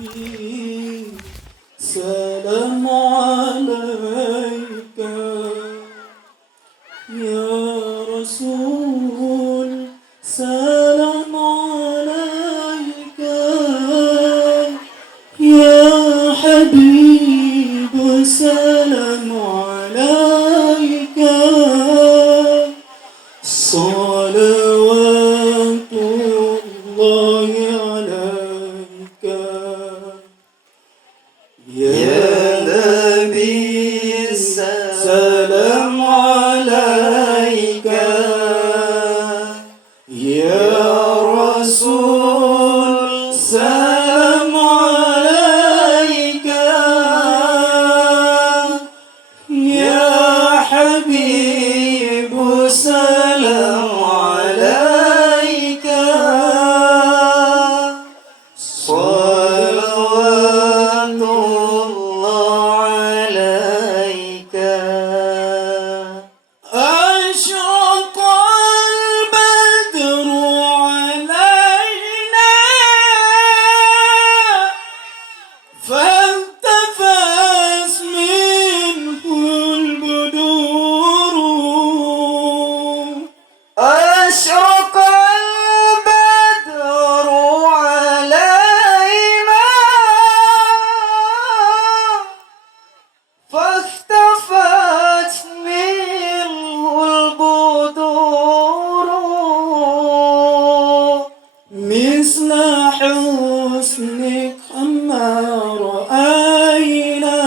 نبي سلام عليك يا رسول سلام عليك يا حبيب سلام عليك صلوات الله عليك يا نبي سلام عليك يا رسول سلام عليك يا حبيب سلام عليك صلوات الله عليك أشرق البدر علينا فالتفت منه البدور أشرق البدر علينا فاختفت منه البدور مثل حسنك ما رأينا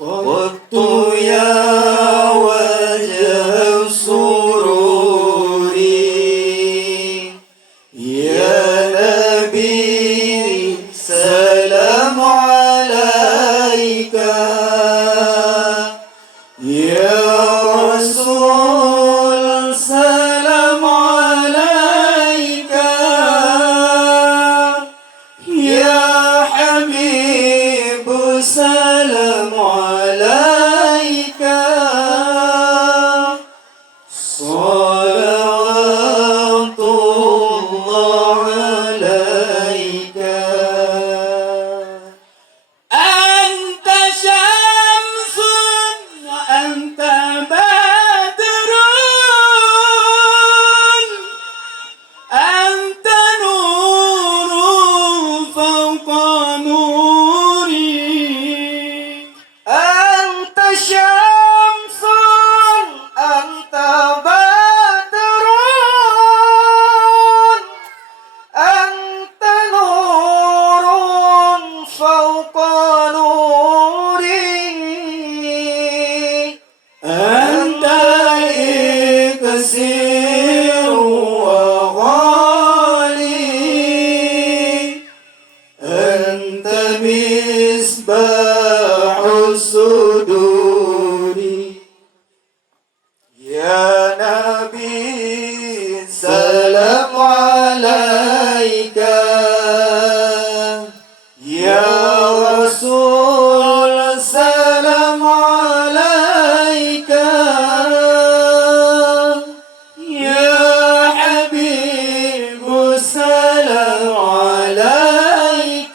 قط يا وجه السرور يا نبي سلام عليك يا رسول سلام عليك يا حبيب سلام عليك صلوات الله عليك أنت شمس وأنت بدر أنت نور فوق نوري أنت شمس أنت بدر أنت نور فوق نوري أنت إكسير وغالي أنت مصباح الصدور يا نبي سلام عليك يا رسول سلام عليك يا حبيب سلام عليك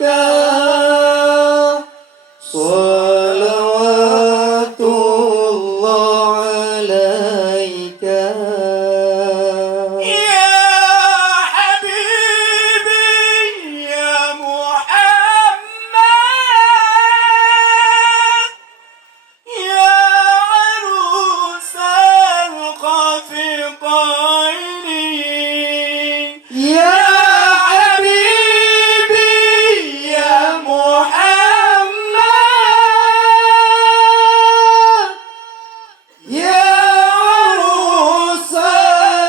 صلوات الله عليك يا حبيبي يا محمد يا عروس الخفقين يا حبيبي يا محمد يا عروس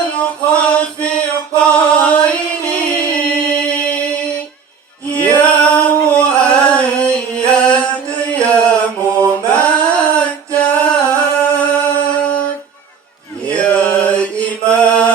الخفقين يا مؤيد يا ممجد يا إمام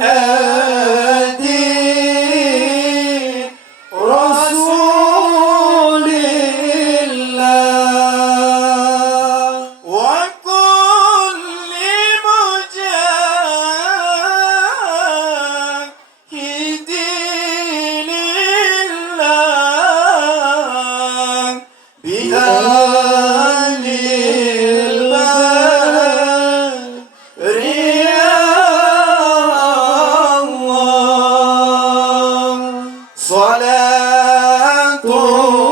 هادي رسول الله وكل مجاهد لله بأهل البدر يا الله صلاة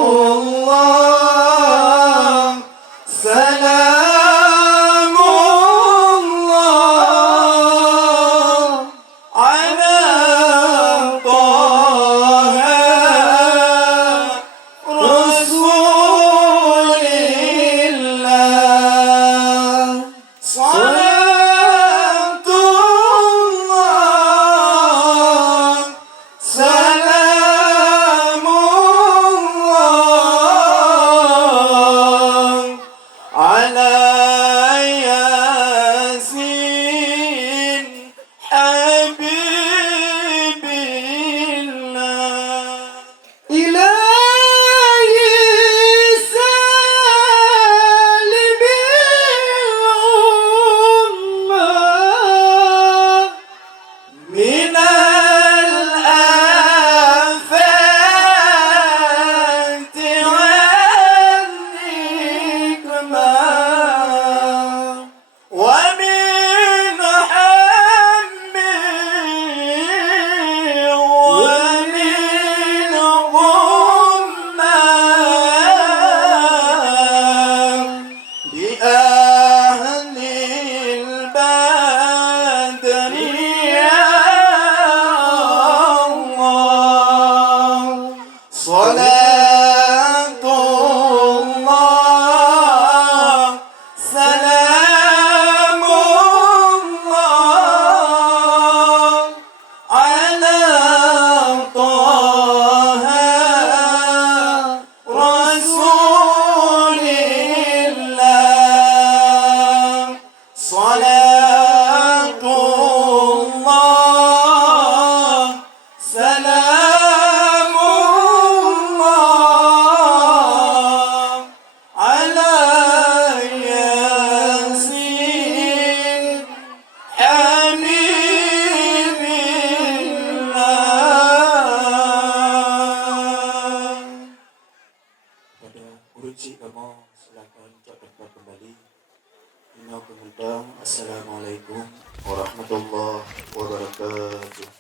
الله سلام الله على طه رسول الله صلاة الله سلام الله على ياسين حبيب الله إلهي سالم الأمة من الآفات والنقمة ومن هم ومن غمة بأهل البدر يا الله صلاة الله سلام الله على طه رسول الله صلاة الله سلام الله على ياسين حبيب الله. Pada uruci kamu silakan ucapkan kembali. Assalamualaikum warahmatullahi wabarakatuh.